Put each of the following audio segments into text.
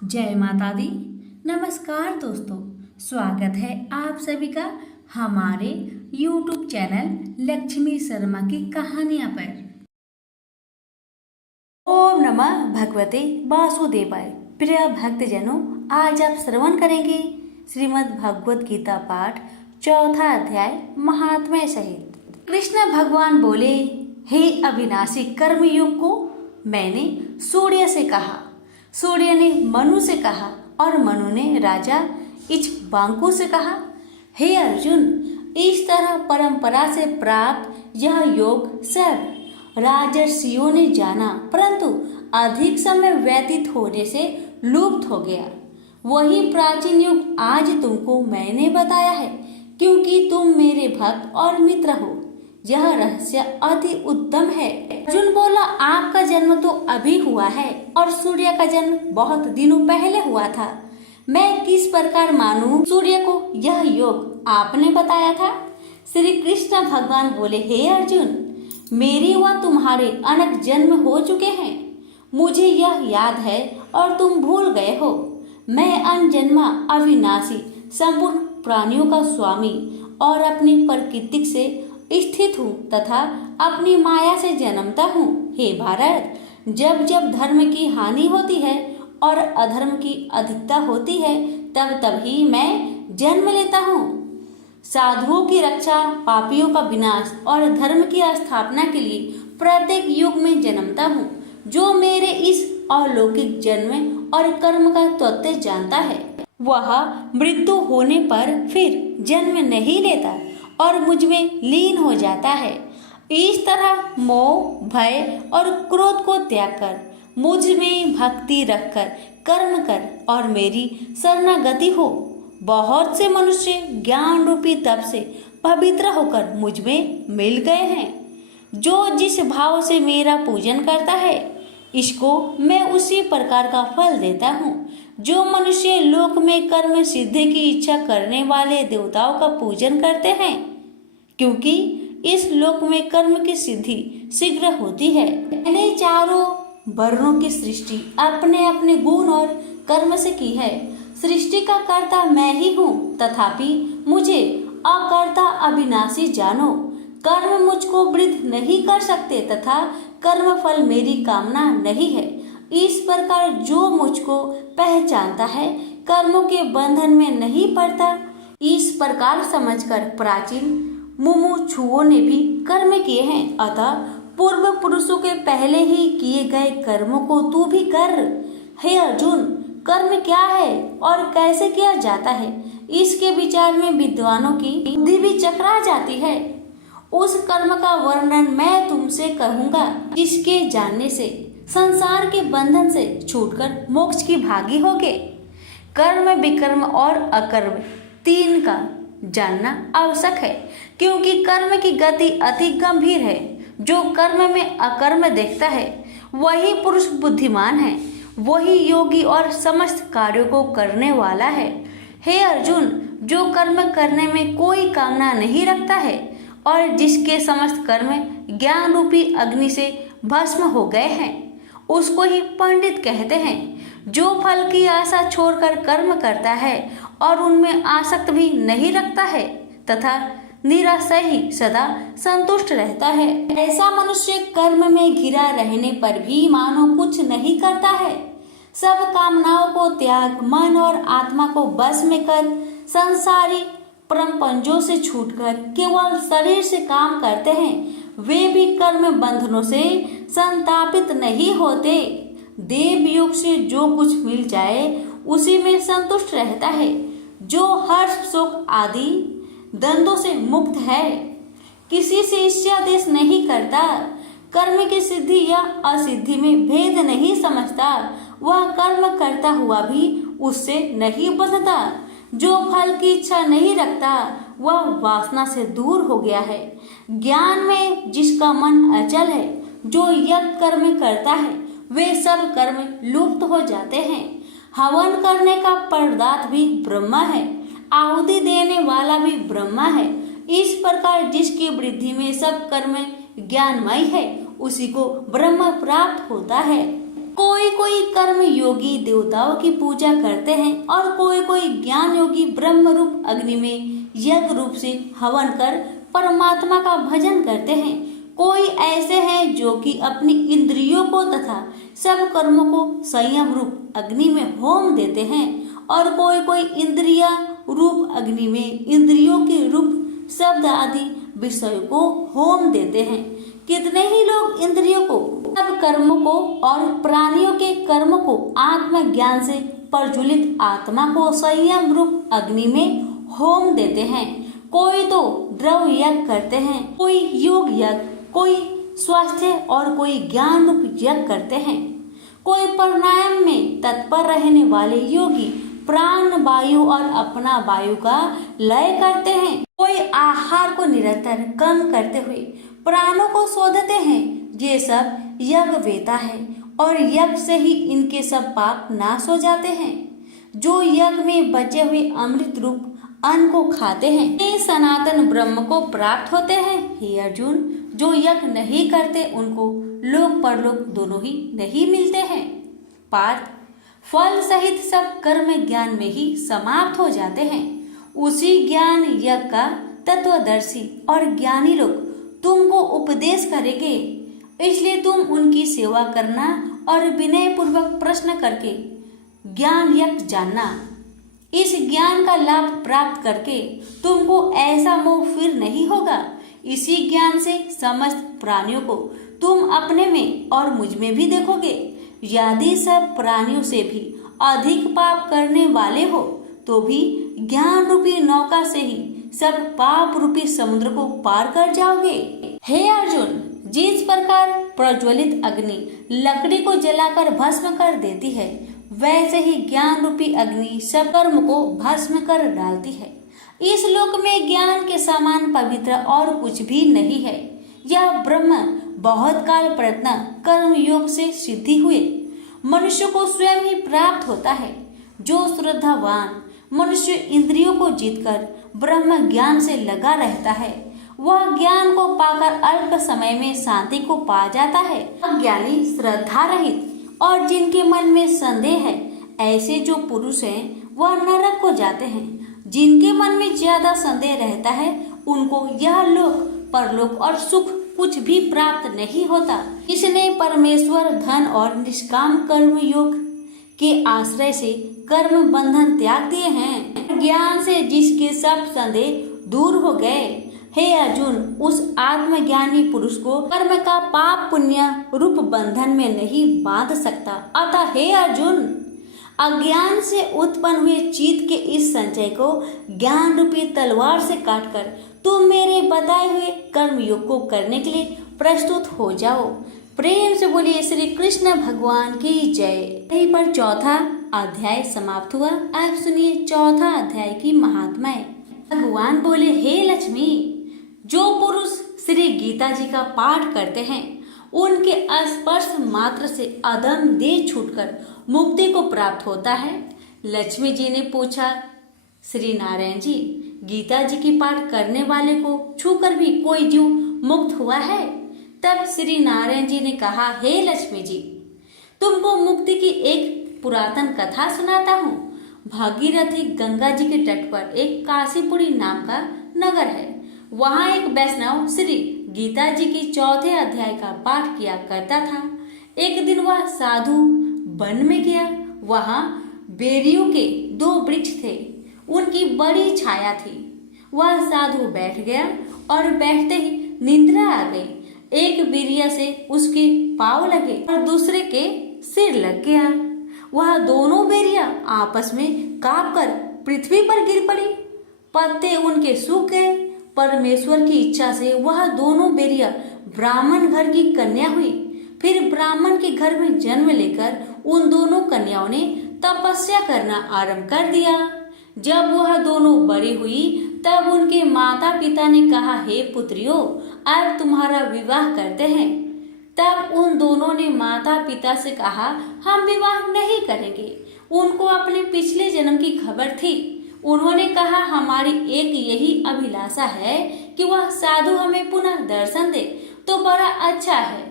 जय माता दी। नमस्कार दोस्तों, स्वागत है आप सभी का हमारे YouTube चैनल लक्ष्मी शर्मा की कहानियां पर। ओम नमः भगवते वासुदेवाय। प्रिय भक्तजनों, आज आप श्रवण करेंगे श्रीमद् भगवत गीता पाठ चौथा अध्याय महात्म्य सहित। कृष्ण भगवान बोले, हे अविनाशी कर्मयोग को मैंने सूर्य से कहा, सूर्य ने मनु से कहा और मनु ने राजा इक्ष्वाकु से कहा। हे अर्जुन, इस तरह परंपरा से प्राप्त यह योग सब राजर्षियों ने जाना, परंतु अधिक समय व्यतीत होने से लुप्त हो गया। वही प्राचीन युग आज तुमको मैंने बताया है, क्योंकि तुम मेरे भक्त और मित्र हो। यह रहस्य अति उत्तम है। अर्जुन बोला, आपका जन्म तो अभी हुआ है और सूर्य का जन्म बहुत दिनों पहले हुआ था। मैं किस प्रकार मानूं सूर्य को यह योग आपने बताया था? श्री कृष्ण भगवान बोले, हे अर्जुन, मेरी व तुम्हारे अनेक जन्म हो चुके हैं। मुझे यह याद है और तुम भूल गए हो। मैं अनजन्मा अविनाशी संपूर्ण प्राणियों का स्वामी और अपनी प्रकृति से स्थित हूँ तथा अपनी माया से जन्मता हूँ। हे भारत, जब जब धर्म की हानि होती है और अधर्म की अधिकता होती है, तब तब ही मैं जन्म लेता हूँ। साधुओं की रक्षा, पापियों का विनाश और धर्म की स्थापना के लिए प्रत्येक युग में जन्मता हूँ। जो मेरे इस अलौकिक जन्म और कर्म का तत्व जानता है, वह मृत्यु होने पर फिर जन्म नहीं लेता और मुझ में लीन हो जाता है। इस तरह मोह, भय और क्रोध को त्याग कर मुझ में भक्ति रखकर कर्म कर और मेरी शरणागति हो। बहुत से मनुष्य ज्ञान रूपी तप से पवित्र होकर मुझ में मिल गए हैं। जो जिस भाव से मेरा पूजन करता है, इसको मैं उसी प्रकार का फल देता हूँ। जो मनुष्य लोक में कर्म सिद्धि की इच्छा करने वाले देवताओं का पूजन करते हैं, क्योंकि इस लोक में कर्म की सिद्धि शीघ्र होती है। मैंने चारों वर्णों की सृष्टि अपने अपने गुण और कर्म से की है। सृष्टि का कर्ता मैं ही हूँ, तथापि मुझे अकर्ता अविनाशी जानो। कर्म मुझको वृद्ध नहीं कर सकते तथा कर्म फल मेरी कामना नहीं है। इस प्रकार जो मुझको पहचानता है, कर्मों के बंधन में नहीं पड़ता। इस प्रकार समझकर प्राचीन मुमुक्षुओं ने भी कर्म किए हैं, अतः पूर्व पुरुषों के पहले ही किए गए कर्मों को तू भी कर। हे अर्जुन, कर्म क्या है और कैसे किया जाता है, इसके विचार में विद्वानों की बुद्धि भी चकरा जाती है। उस कर्म का वर्णन मैं तुमसे कहूँगा, जिसके जानने से संसार के बंधन से छूटकर मोक्ष की भागी होगे। कर्म, विकर्म और अकर्म तीन का जानना आवश्यक है, क्योंकि कर्म की गति अति गंभीर है। जो कर्म में अकर्म देखता है, वही पुरुष बुद्धिमान है, वही योगी और समस्त कार्यों को करने वाला है। हे अर्जुन, जो कर्म करने में कोई कामना नहीं रखता है और जिसके समस्त कर्म ज्ञान रूपी अग्नि से भस्म हो गए हैं, उसको ही पंडित कहते हैं। जो फल की आशा छोड़कर कर्म करता है और उनमें आसक्त भी नहीं रखता है तथा निराशय ही सदा संतुष्ट रहता है, ऐसा मनुष्य कर्म में घिरा रहने पर भी मानो कुछ नहीं करता है। सब कामनाओं को त्याग मन और आत्मा को बस में कर संसारी परमपंजों से छूटकर केवल शरीर से काम करते हैं, वे भी कर्म बंधनों से संतापित नहीं होते। देव योग से जो कुछ मिल जाए उसी में संतुष्ट रहता है। जो हर्ष, शोक आदि द्वंद्वों से मुक्त है, किसी से ईर्ष्या देश नहीं करता, कर्म की सिद्धि या असिद्धि में भेद नहीं समझता, वह कर्म करता हुआ भी उससे नहीं बंधता। जो फल की इच्छा नहीं रखता, वह वासना से दूर हो गया है। ज्ञान में जिसका मन अचल है, जो यज्ञ कर्म करता है, वे सब कर्म लुप्त हो जाते हैं। हवन करने का पदार्थ भी ब्रह्म है, आहुति देने वाला भी ब्रह्म है। इस प्रकार जिसकी वृद्धि में सब कर्म ज्ञानमय है, उसी को ब्रह्म प्राप्त होता है। कोई कोई कर्म योगी देवताओं की पूजा करते हैं और कोई कोई ज्ञान योगी ब्रह्म रूप अग्नि में यज्ञ रूप से हवन कर परमात्मा का भजन करते हैं। कोई ऐसे हैं जो कि अपनी इंद्रियों को तथा सब कर्मों को संयम रूप अग्नि में होम देते हैं और कोई कोई इंद्रिया रूप अग्नि में इंद्रियों के रूप शब्द आदि विषय को होम देते हैं। कितने ही लोग इंद्रियों को सब कर्मों को और प्राणियों के कर्म को आत्मज्ञान से प्रज्वलित आत्मा को संयम रूप अग्नि में होम देते हैं। कोई तो द्रव यज्ञ करते हैं, कोई योग यज्ञ, कोई स्वास्थ्य और कोई ज्ञान रूप यज्ञ करते हैं। कोई प्राणायाम में तत्पर रहने वाले योगी प्राण वायु और अपना वायु का लय करते हैं। कोई आहार को निरंतर कम करते हुए प्राणों को शोधते हैं। ये सब यज्ञ वेता है और यज्ञ से ही इनके सब पाप नाश हो जाते हैं। जो यज्ञ में बचे हुए अमृत रूप अन्न को खाते हैं ये सनातन ब्रह्म को प्राप्त होते हैं। हे अर्जुन, जो यज्ञ नहीं करते उनको लोक परलोक दोनों ही नहीं मिलते हैं। पार्थ, फल सहित सब कर्म ज्ञान में ही समाप्त हो जाते हैं। उसी ज्ञान यज्ञ का तत्वदर्शी और ज्ञानी लोग तुमको उपदेश करेंगे, इसलिए तुम उनकी सेवा करना और विनय पूर्वक प्रश्न करके ज्ञान यज्ञ जानना। इस ज्ञान का लाभ प्राप्त करके तुमको ऐसा मोह फिर नहीं होगा। इसी ज्ञान से समस्त प्राणियों को तुम अपने में और मुझ में भी देखोगे। यदि सब प्राणियों से भी अधिक पाप करने वाले हो तो भी ज्ञान रूपी नौका से ही सब पाप रूपी समुद्र को पार कर जाओगे। हे अर्जुन, जिस प्रकार प्रज्वलित अग्नि लकड़ी को जलाकर भस्म कर देती है, वैसे ही ज्ञान रूपी अग्नि सब कर्म को भस्म कर डालती है। इस लोक में ज्ञान के समान पवित्र और कुछ भी नहीं है। यह ब्रह्म बहुत काल प्रयत्न कर्म योग से सिद्धि हुए मनुष्य को स्वयं ही प्राप्त होता है। जो श्रद्धावान मनुष्य इंद्रियों को जीतकर ब्रह्म ज्ञान से लगा रहता है, वह ज्ञान को पाकर अल्प समय में शांति को पा जाता है। अज्ञानी, श्रद्धा रहित और जिनके मन में संदेह है, ऐसे जो पुरुष हैं वह नरक को जाते हैं। जिनके मन में ज्यादा संदेह रहता है उनको यह लोक परलोक और सुख कुछ भी प्राप्त नहीं होता। इसने परमेश्वर धन और निष्काम कर्म योग के आश्रय से कर्म बंधन त्याग दिए हैं। ज्ञान से जिसके सब संदेह दूर हो गए, हे अर्जुन, उस आत्मज्ञानी पुरुष को कर्म का पाप पुण्य रूप बंधन में नहीं बांध सकता। अतः हे अर्जुन, अज्ञान से उत्पन्न हुए चित्त के इस संचय को ज्ञान रूपी तलवार से काटकर तुम मेरे बताए हुए कर्म योग को करने के लिए प्रस्तुत हो जाओ। प्रेम से बोलिए श्री कृष्ण भगवान की जय। यहीं पर चौथा अध्याय समाप्त हुआ। अब सुनिए चौथा अध्याय की महात्माएं। भगवान बोले, हे लक्ष्मी, जो पुरुष श्री गीता जी का पाठ करते हैं उनके स्पर्श मात्र से अदम देह छूटकर मुक्ति को प्राप्त होता है। लक्ष्मी जी ने पूछा, श्री नारायण जी, गीता जी की पाठ करने वाले को छूकर भी कोई जीव मुक्त हुआ है? तब श्री नारायण जी ने कहा, हे लक्ष्मी जी, तुमको मुक्ति की एक पुरातन कथा सुनाता हूँ। भागीरथी गंगा जी के तट पर एक काशीपुरी नाम का नगर है। वहाँ एक वैष्णव श्री गीता जी की चौथे अध्याय का पाठ किया करता था। एक दिन वह साधु वन में गया। वहाँ बेरियों के 2 वृक्ष थे, उनकी बड़ी छाया थी। वह साधु बैठ गया और बैठते ही निद्रा आ गई। एक बिरिया से उसके पाँव लगे और दूसरे के सिर लग गया। वह दोनों बेरिया आपस में कांपकर पृथ्वी पर गिर पड़ी। पत्ते उनके सूख गए। परमेश्वर की इच्छा से वह दोनों बेरिया ब्राह्मण घर की कन्या हुई। फिर ब्राह्मण के घर में जन्म लेकर उन दोनों कन्याओं ने तपस्या करना आरंभ कर दिया। जब वह दोनों बड़ी हुई तब उनके माता पिता ने कहा, हे पुत्रियों, अब तुम्हारा विवाह करते हैं। तब उन दोनों ने माता पिता से कहा, हम विवाह नहीं करेंगे। उनको अपने पिछले जन्म की खबर थी। उन्होंने कहा, हमारी एक यही अभिलाषा है कि वह साधु हमें पुनः दर्शन दे तो बड़ा अच्छा है।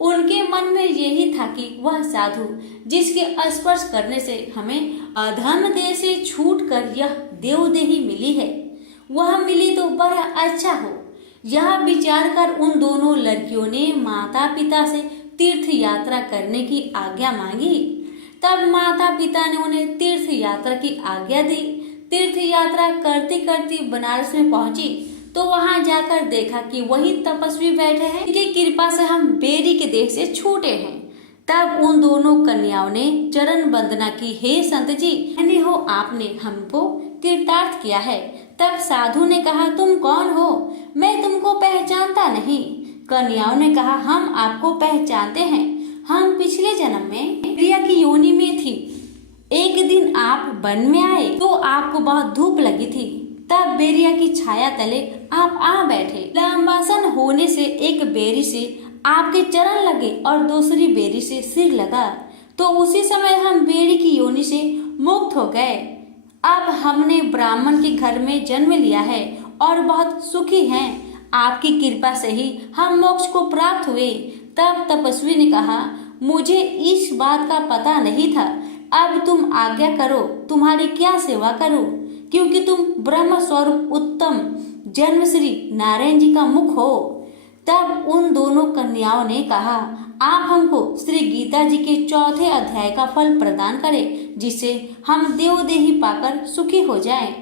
उनके मन में यही था कि वह साधु जिसके स्पर्श करने से हमें अधर्म देह से छूट कर यह देवदेही मिली है, वह मिली तो बड़ा अच्छा हो। यह विचार कर उन दोनों लड़कियों ने माता पिता से तीर्थ यात्रा करने की आज्ञा मांगी। तब माता पिता ने उन्हें तीर्थ यात्रा की आज्ञा दी। तीर्थ यात्रा करती करती बनारस में पहुंची तो वहां जाकर देखा कि वही तपस्वी बैठे हैं, इनकी कृपा से हम बेरी के देह से छूटे हैं। तब उन दोनों कन्याओं ने चरण वंदना की, हे संत जी, धन्य हो आपने हमको कृतार्थ किया है। तब साधु ने कहा, तुम कौन हो? मैं तुमको पहचानता नहीं। कन्याओं ने कहा, हम आपको पहचानते हैं, हम पिछले जन्म में प्रिया की योनि में थी। एक दिन आप वन में आए तो आपको बहुत धूप लगी थी, तब बेरिया की छाया तले आप आ बैठे। लंबासन होने से एक बेरी से आपके चरण लगे और दूसरी बेरी से सिर लगा, तो उसी समय हम बेरी की योनि से मुक्त हो गए। अब हमने ब्राह्मण के घर में जन्म लिया है और बहुत सुखी हैं। आपकी कृपा से ही हम मोक्ष को प्राप्त हुए। तब तपस्वी ने कहा, मुझे इस बात का पता नहीं था। अब तुम आज्ञा करो, तुम्हारी क्या सेवा करूं, क्योंकि तुम ब्रह्म स्वरूप उत्तम जन्म श्री नारायण जी का मुख हो। तब उन दोनों कन्याओं ने कहा, आप हमको श्री गीता जी के 4थे अध्याय का फल प्रदान करें, जिससे हम देवदेही पाकर सुखी हो जाएं।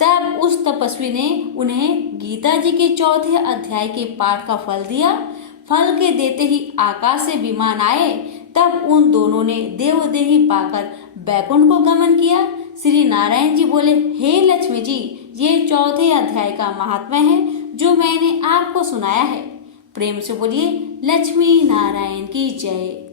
तब उस तपस्वी ने उन्हें गीता जी के 4थे अध्याय के पाठ का फल दिया। फल के देते ही आकाश से विमान आए। तब उन दोनों ने देवदेही पाकर बैकुंठ को गमन किया। श्री नारायण जी बोले, हे लक्ष्मी जी, ये 4थे अध्याय का महात्म्य है जो मैंने आपको सुनाया है। प्रेम से बोलिए लक्ष्मी नारायण की जय।